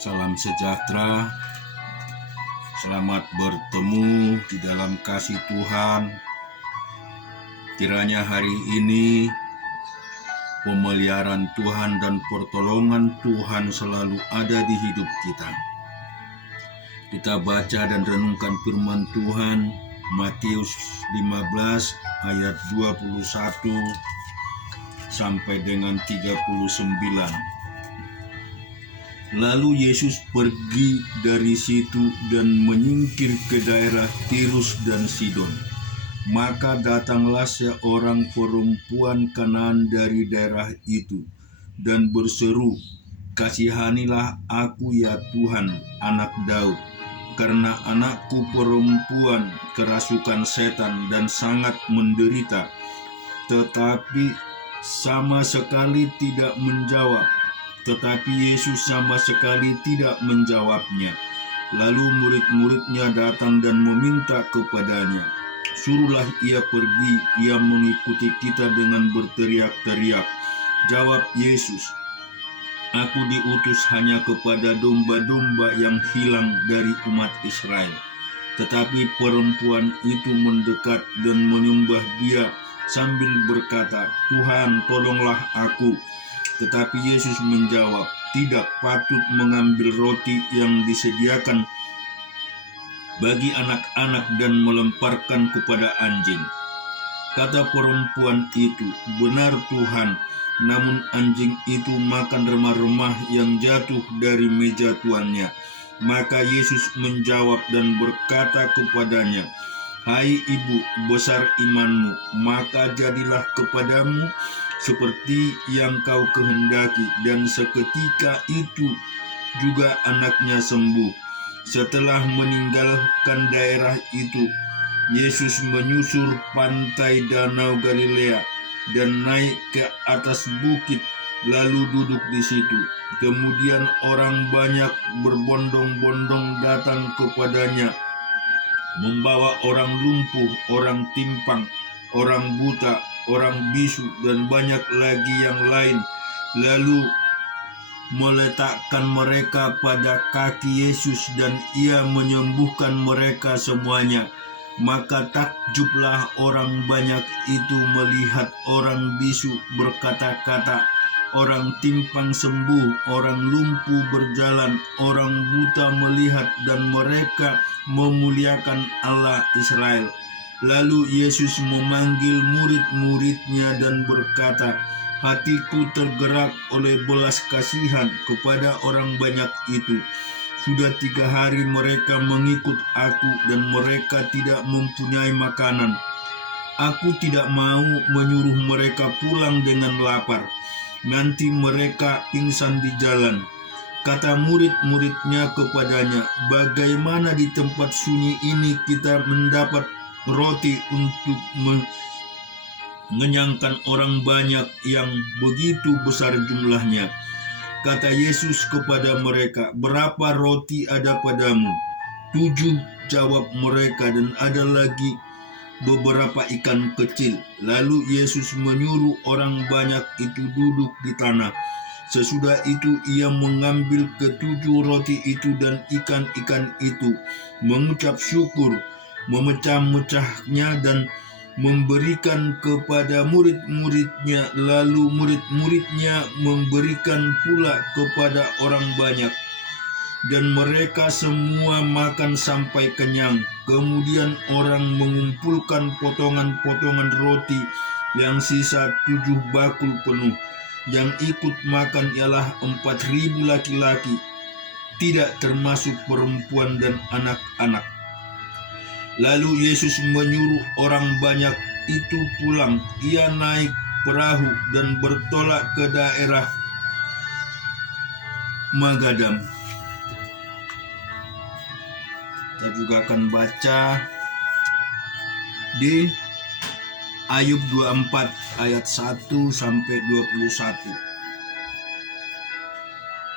Salam sejahtera, selamat bertemu di dalam kasih Tuhan. Kiranya hari ini pemeliharaan Tuhan dan pertolongan Tuhan selalu ada di hidup kita. Kita baca dan renungkan firman Tuhan, Matius 15 ayat 21 sampai dengan 39. Lalu Yesus pergi dari situ dan menyingkir ke daerah Tirus dan Sidon. Maka datanglah seorang perempuan Kanaan dari daerah itu dan berseru, "Kasihanilah aku ya Tuhan, anak Daud, karena anakku perempuan kerasukan setan dan sangat menderita." Tetapi sama sekali tidak menjawab. Tetapi Yesus sama sekali tidak menjawabnya. Lalu murid-muridnya datang dan meminta kepadanya, "Suruhlah ia pergi, ia mengikuti kita," dengan berteriak-teriak. Jawab Yesus, "Aku diutus hanya kepada domba-domba yang hilang dari umat Israel." Tetapi perempuan itu mendekat dan menyembah Dia sambil berkata, "Tuhan, tolonglah aku." Tetapi Yesus menjawab, "Tidak patut mengambil roti yang disediakan bagi anak-anak dan melemparkan kepada anjing." Kata perempuan itu, "Benar Tuhan, namun anjing itu makan remah-remah yang jatuh dari meja tuannya." Maka Yesus menjawab dan berkata kepadanya, "Hai ibu, besar imanmu, maka jadilah kepadamu seperti yang kau kehendaki." Dan seketika itu juga anaknya sembuh. Setelah meninggalkan daerah itu, Yesus menyusur pantai Danau Galilea dan naik ke atas bukit, lalu duduk di situ. Kemudian orang banyak berbondong-bondong datang kepadanya, membawa orang lumpuh, orang timpang, orang buta, orang bisu, dan banyak lagi yang lain, lalu meletakkan mereka pada kaki Yesus dan Ia menyembuhkan mereka semuanya. Maka takjublah orang banyak itu melihat orang bisu berkata-kata, orang timpang sembuh, orang lumpuh berjalan, orang buta melihat, dan mereka memuliakan Allah Israel. Lalu Yesus memanggil murid-muridnya dan berkata, "Hatiku tergerak oleh belas kasihan kepada orang banyak itu. Sudah 3 hari mereka mengikut aku dan mereka tidak mempunyai makanan. Aku tidak mau menyuruh mereka pulang dengan lapar. Nanti mereka pingsan di jalan." Kata murid-muridnya kepadanya, "Bagaimana di tempat sunyi ini kita mendapat roti untuk mengenyangkan orang banyak yang begitu besar jumlahnya?" Kata Yesus kepada mereka, "Berapa roti ada padamu?" 7, jawab mereka, "dan ada lagi beberapa ikan kecil." Lalu Yesus menyuruh orang banyak itu duduk di tanah. Sesudah itu Ia mengambil ke-7 roti itu dan ikan-ikan itu, mengucap syukur, memecah-mecahnya dan memberikan kepada murid-muridnya, lalu murid-muridnya memberikan pula kepada orang banyak, dan mereka semua makan sampai kenyang. Kemudian orang mengumpulkan potongan-potongan roti yang sisa 7 bakul penuh. Yang ikut makan ialah 4.000 laki-laki, tidak termasuk perempuan dan anak-anak. Lalu Yesus menyuruh orang banyak itu pulang. Ia naik perahu dan bertolak ke daerah Magadam. Kita juga akan baca di Ayub 24 ayat 1 sampai 21.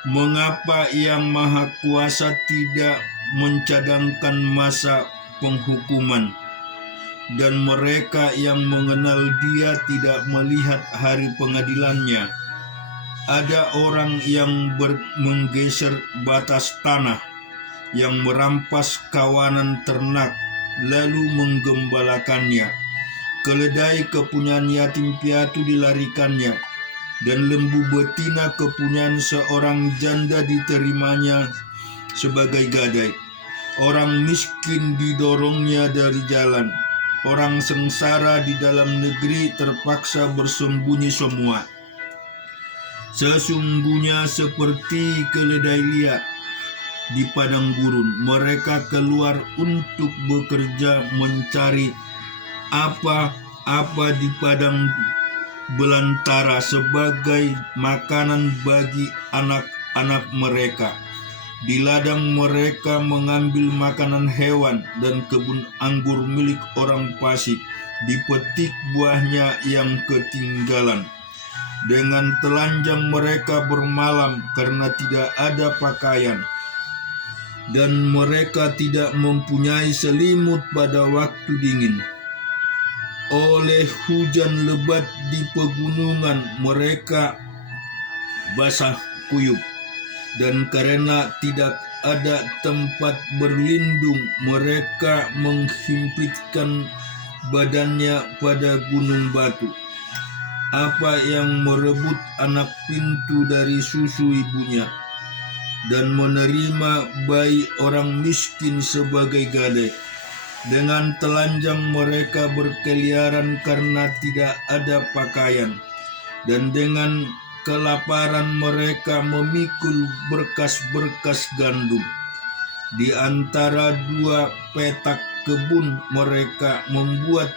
Mengapa Yang Maha Kuasa tidak mencadangkan masa penghukuman, dan mereka yang mengenal Dia tidak melihat hari pengadilannya? ada orang yang menggeser batas tanah, yang merampas kawanan ternak, lalu menggembalakannya. Keledai kepunyaan yatim piatu dilarikannya, dan lembu betina kepunyaan seorang janda diterimanya sebagai gadai. Orang miskin didorongnya dari jalan, orang sengsara di dalam negeri terpaksa bersembunyi semua. Sesungguhnya seperti keledai liar di padang gurun, mereka keluar untuk bekerja mencari apa-apa di padang belantara sebagai makanan bagi anak-anak mereka. Di ladang mereka mengambil makanan hewan, dan kebun anggur milik orang fasik dipetik buahnya yang ketinggalan. Dengan telanjang mereka bermalam karena tidak ada pakaian, dan mereka tidak mempunyai selimut pada waktu dingin. Oleh hujan lebat di pegunungan mereka basah kuyup, dan karena tidak ada tempat berlindung mereka menghimpitkan badannya pada gunung batu. Apa yang merebut anak pintu dari susu ibunya, dan menerima bayi orang miskin sebagai gadai. Dengan telanjang mereka berkeliaran karena tidak ada pakaian, dan dengan kelaparan mereka memikul berkas-berkas gandum. Di antara dua petak kebun mereka membuat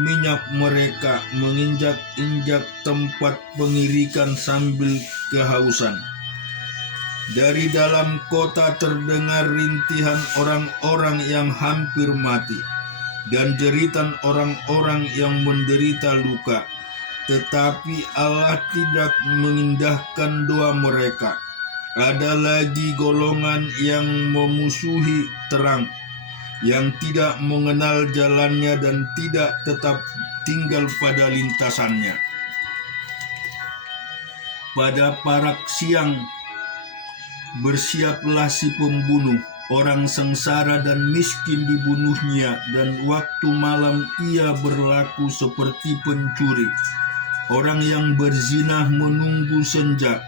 minyak mereka menginjak-injak tempat pengirikan sambil kehausan. Dari dalam kota terdengar rintihan orang-orang yang hampir mati, dan jeritan orang-orang yang menderita luka. Tetapi Allah tidak mengindahkan doa mereka. Ada lagi golongan yang memusuhi terang, yang tidak mengenal jalannya dan tidak tetap tinggal pada lintasannya. Pada parak siang bersiaplah si pembunuh, orang sengsara dan miskin dibunuhnya, dan waktu malam ia berlaku seperti pencuri. Orang yang berzina menunggu senja,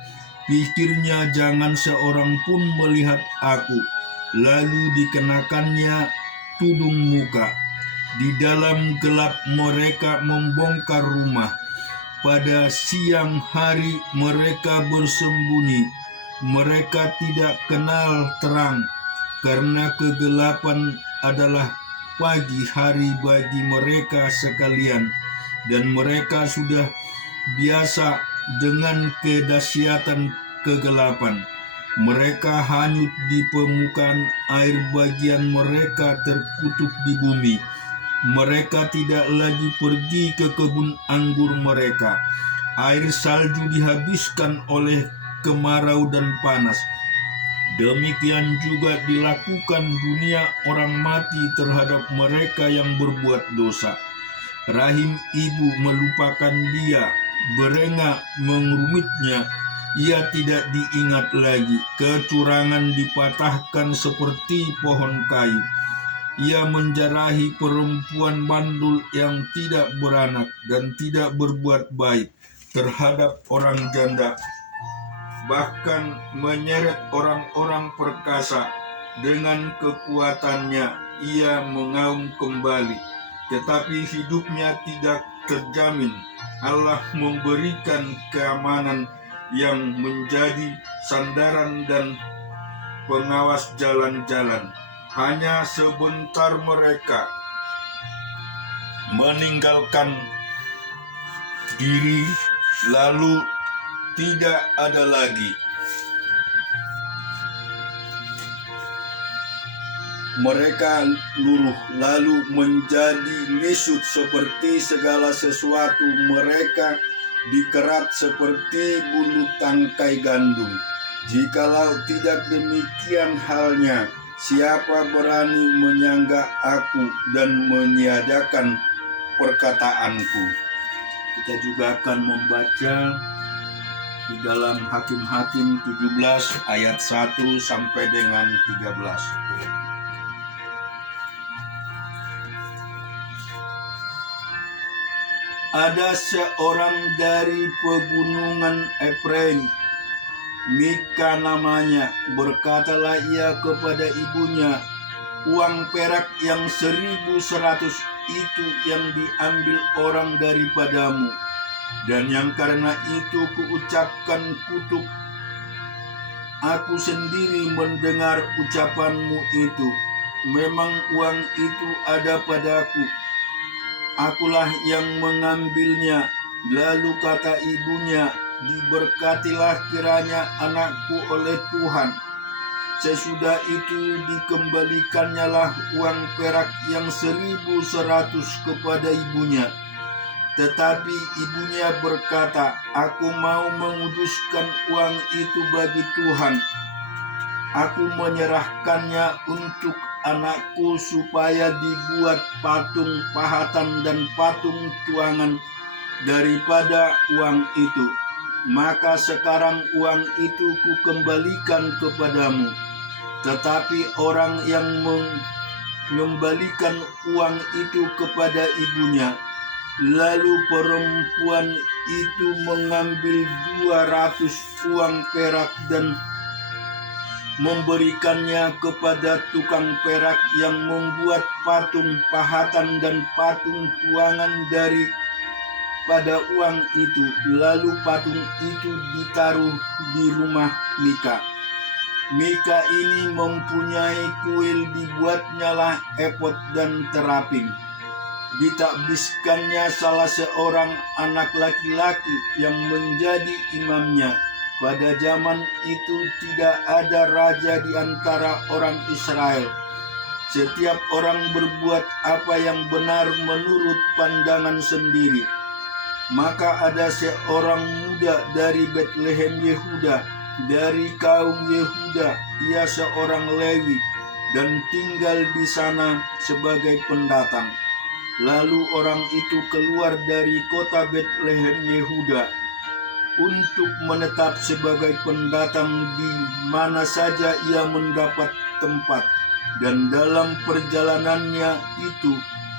pikirnya jangan seorang pun melihat aku, lalu dikenakannya tudung muka. Di dalam gelap mereka membongkar rumah, pada siang hari mereka bersembunyi. Mereka tidak kenal terang, karena kegelapan adalah pagi hari bagi mereka sekalian, dan mereka sudah biasa dengan kedahsyatan kegelapan. Mereka hanyut di permukaan air, bagian mereka terkutuk di bumi. Mereka tidak lagi pergi ke kebun anggur mereka. Air salju dihabiskan oleh kemarau dan panas. Demikian juga dilakukan dunia orang mati terhadap mereka yang berbuat dosa. Rahim ibu melupakan dia, berengah mengerumitnya, ia tidak diingat lagi. Kecurangan dipatahkan seperti pohon kayu. Ia menjarahi perempuan mandul yang tidak beranak dan tidak berbuat baik terhadap orang janda, bahkan menyeret orang-orang perkasa. Dengan kekuatannya ia mengaum kembali, tetapi hidupnya tidak terjamin. Allah memberikan keamanan yang menjadi sandaran dan pengawas jalan-jalan. Hanya sebentar mereka meninggalkan diri, lalu tidak ada lagi. Mereka luruh lalu menjadi lisut seperti segala sesuatu. Mereka dikerat seperti bulu tangkai gandum. Jikalau tidak demikian halnya, siapa berani menyangga aku dan meniadakan perkataanku? Kita juga akan membaca di dalam Hakim-Hakim 17 ayat 1 sampai dengan 13. Ada seorang dari pegunungan Efraim, Mika namanya, berkatalah ia kepada ibunya, uang perak yang 1.100 itu yang diambil orang daripadamu, dan yang karena itu kuucapkan kutuk. Aku sendiri mendengar ucapanmu itu. Memang uang itu ada padaku. Akulah yang mengambilnya. Lalu kata ibunya, diberkatilah kiranya anakku oleh Tuhan. Sesudah itu dikembalikannya lah uang perak yang 1.100 kepada ibunya. Tetapi ibunya berkata, aku mau menguduskan uang itu bagi Tuhan. Aku menyerahkannya untuk anakku supaya dibuat patung pahatan dan patung tuangan daripada uang itu. Maka sekarang uang itu kukembalikan kepadamu. Tetapi orang yang mengembalikan uang itu kepada ibunya, lalu perempuan itu mengambil 200 uang perak dan memberikannya kepada tukang perak yang membuat patung pahatan dan patung tuangan daripada uang itu. Lalu patung itu ditaruh di rumah Mika. Mika ini mempunyai kuil, dibuatnya lah efod dan teraping. Ditakbiskannya salah seorang anak laki-laki yang menjadi imamnya. Pada zaman itu tidak ada raja di antara orang Israel. Setiap orang berbuat apa yang benar menurut pandangan sendiri. Maka ada seorang muda dari Betlehem Yehuda, dari kaum Yehuda, ia seorang Lewi dan tinggal di sana sebagai pendatang. Lalu orang itu keluar dari kota Betlehem Yehuda untuk menetap sebagai pendatang di mana saja ia mendapat tempat. Dan dalam perjalanannya itu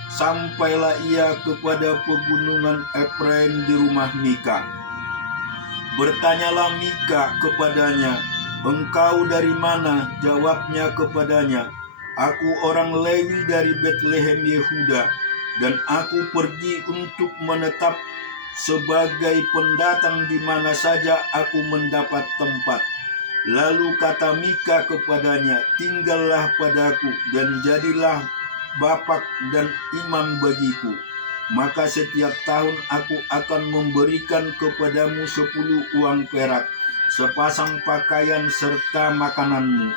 sampailah ia kepada pegunungan Efraim di rumah Mika. Bertanyalah Mika kepadanya, engkau dari mana? Jawabnya kepadanya, aku orang Lewi dari Betlehem Yehuda, dan aku pergi untuk menetap sebagai pendatang di mana saja aku mendapat tempat. Lalu kata Mika kepadanya, tinggallah padaku dan jadilah bapak dan imam bagiku. Maka setiap tahun aku akan memberikan kepadamu 10 uang perak, sepasang pakaian serta makananmu.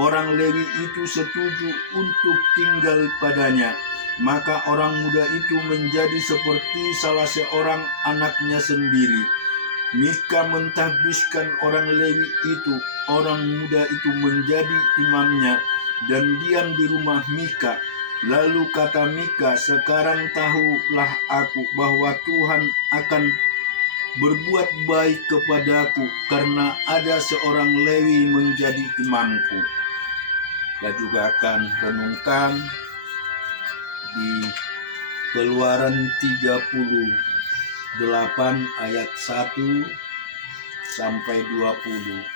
Orang Lewi itu setuju untuk tinggal padanya. Maka orang muda itu menjadi seperti salah seorang anaknya sendiri. Mika mentahbiskan orang Lewi itu, orang muda itu menjadi imamnya dan diam di rumah Mika. Lalu kata Mika, sekarang tahulah aku bahwa Tuhan akan berbuat baik kepadaku karena ada seorang Lewi menjadi imamku. Kita juga akan renungkan di Keluaran 38 ayat 1 sampai 20.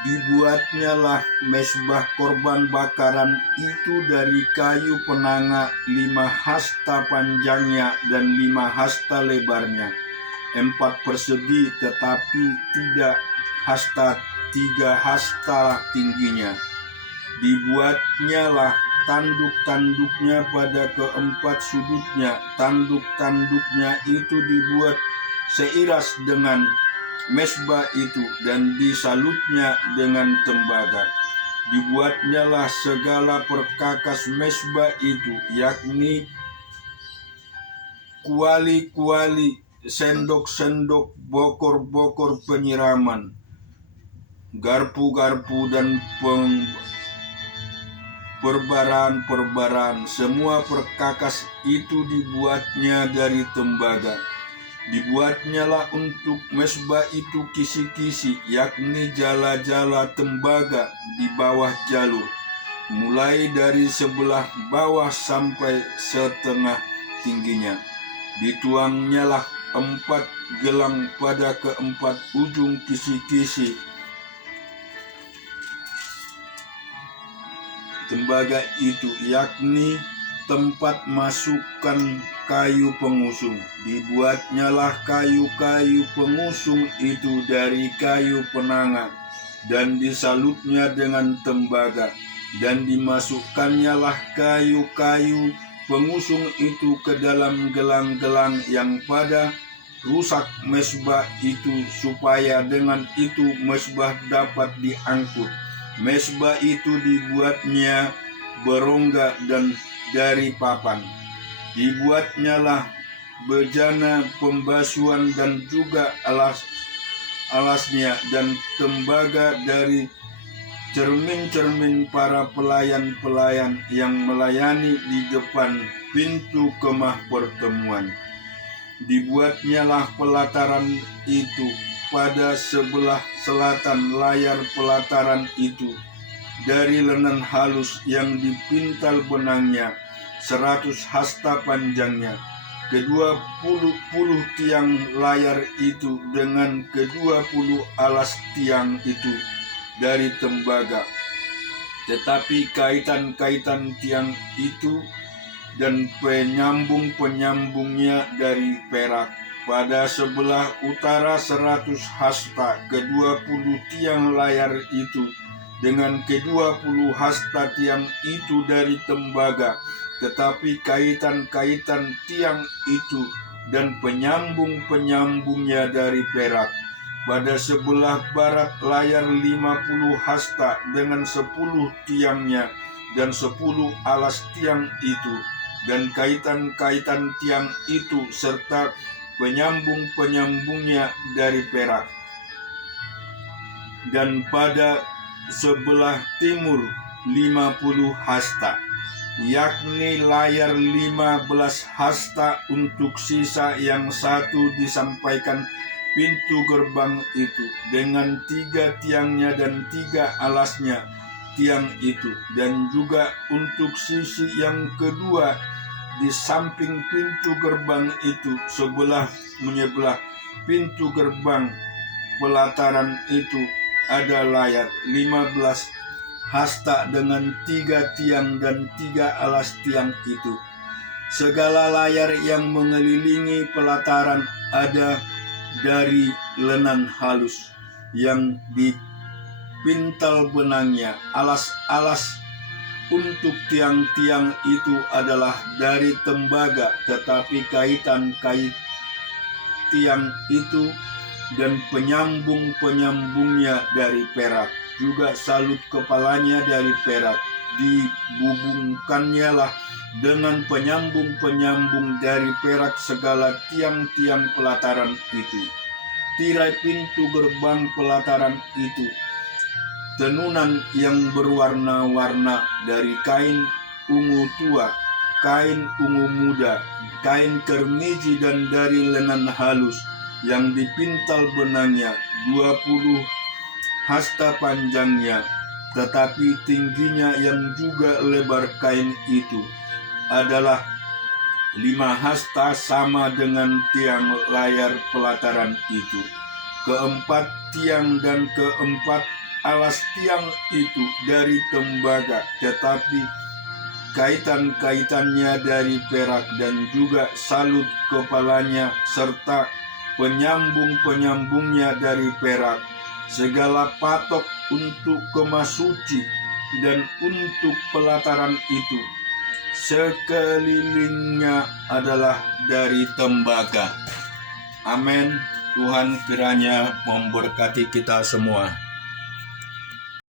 Dibuatnyalah mezbah korban bakaran itu dari kayu penanga 5 hasta panjangnya dan 5 hasta lebarnya, 4 persegi tetapi 3 hasta, 3 hasta tingginya. Dibuatnyalah tanduk-tanduknya pada keempat sudutnya. Tanduk-tanduknya itu dibuat seiras dengan mezbah itu dan disalutnya dengan tembaga. Dibuatnyalah segala perkakas mezbah itu, yakni kuali-kuali, sendok-sendok, bokor-bokor penyiraman, garpu-garpu dan perbaran-perbaran, semua perkakas itu dibuatnya dari tembaga. Dibuatnyalah untuk mezbah itu kisi-kisi, yakni jala-jala tembaga di bawah jalur, mulai dari sebelah bawah sampai setengah tingginya. Dituangnyalah 4 gelang pada keempat ujung kisi-kisi tembaga itu, yakni tempat masukkan kayu pengusung. Dibuatnyalah kayu-kayu pengusung itu dari kayu penanga, dan disalutnya dengan tembaga, dan dimasukkannya kayu-kayu pengusung itu ke dalam gelang-gelang yang pada rusak mezbah itu, supaya dengan itu mezbah dapat diangkut. Mezbah itu dibuatnya berongga dan dari papan. Dibuatnyalah bejana pembasuhan dan juga alasnya, dan tembaga dari cermin-cermin para pelayan-pelayan yang melayani di depan pintu kemah pertemuan. Dibuatnyalah pelataran itu pada sebelah selatan layar pelataran itu dari lenan halus yang dipintal benangnya, 100 hasta panjangnya. Kedua-puluh tiang layar itu dengan kedua-puluh alas tiang itu dari tembaga, tetapi kaitan-kaitan tiang itu dan penyambung-penyambungnya dari perak. Pada sebelah utara 100 hasta kedua-puluh tiang layar itu dengan kedua-puluh hasta tiang itu dari tembaga, tetapi kaitan-kaitan tiang itu dan penyambung-penyambungnya dari perak. Pada sebelah barat layar 50 hasta dengan 10 tiangnya dan 10 alas tiang itu, dan kaitan-kaitan tiang itu serta penyambung-penyambungnya dari perak. Dan pada sebelah timur 50 hasta, yakni layar 15 hasta untuk sisa yang satu disampaikan pintu gerbang itu, dengan 3 tiangnya dan 3 alasnya tiang itu, dan juga untuk sisi yang kedua di samping pintu gerbang itu menyebelah pintu gerbang pelataran itu ada layar 15 hasta dengan 3 tiang dan 3 alas tiang itu. Segala layar yang mengelilingi pelataran ada dari lenan halus yang dipintal benangnya. Alas-alas untuk tiang-tiang itu adalah dari tembaga, tetapi kaitan-kait tiang itu dan penyambung-penyambungnya dari perak. Juga salut kepalanya dari perak. Dibubungkannya dengan penyambung-penyambung dari perak segala tiang-tiang pelataran itu. Tirai pintu gerbang pelataran itu tenunan yang berwarna-warna dari kain ungu tua, kain ungu muda, kain kermiji, dan dari lenan halus yang dipintal benangnya, 20 hasta panjangnya, tetapi tingginya yang juga lebar kain itu adalah 5 hasta, sama dengan tiang layar pelataran itu. Keempat tiang dan keempat alas tiang itu dari tembaga, tetapi kaitan-kaitannya dari perak, dan juga salut kepalanya serta penyambung-penyambungnya dari perak. Segala patok untuk kemah suci dan untuk pelataran itu sekelilingnya adalah dari tembaga. Amin. Tuhan kiranya memberkati kita semua.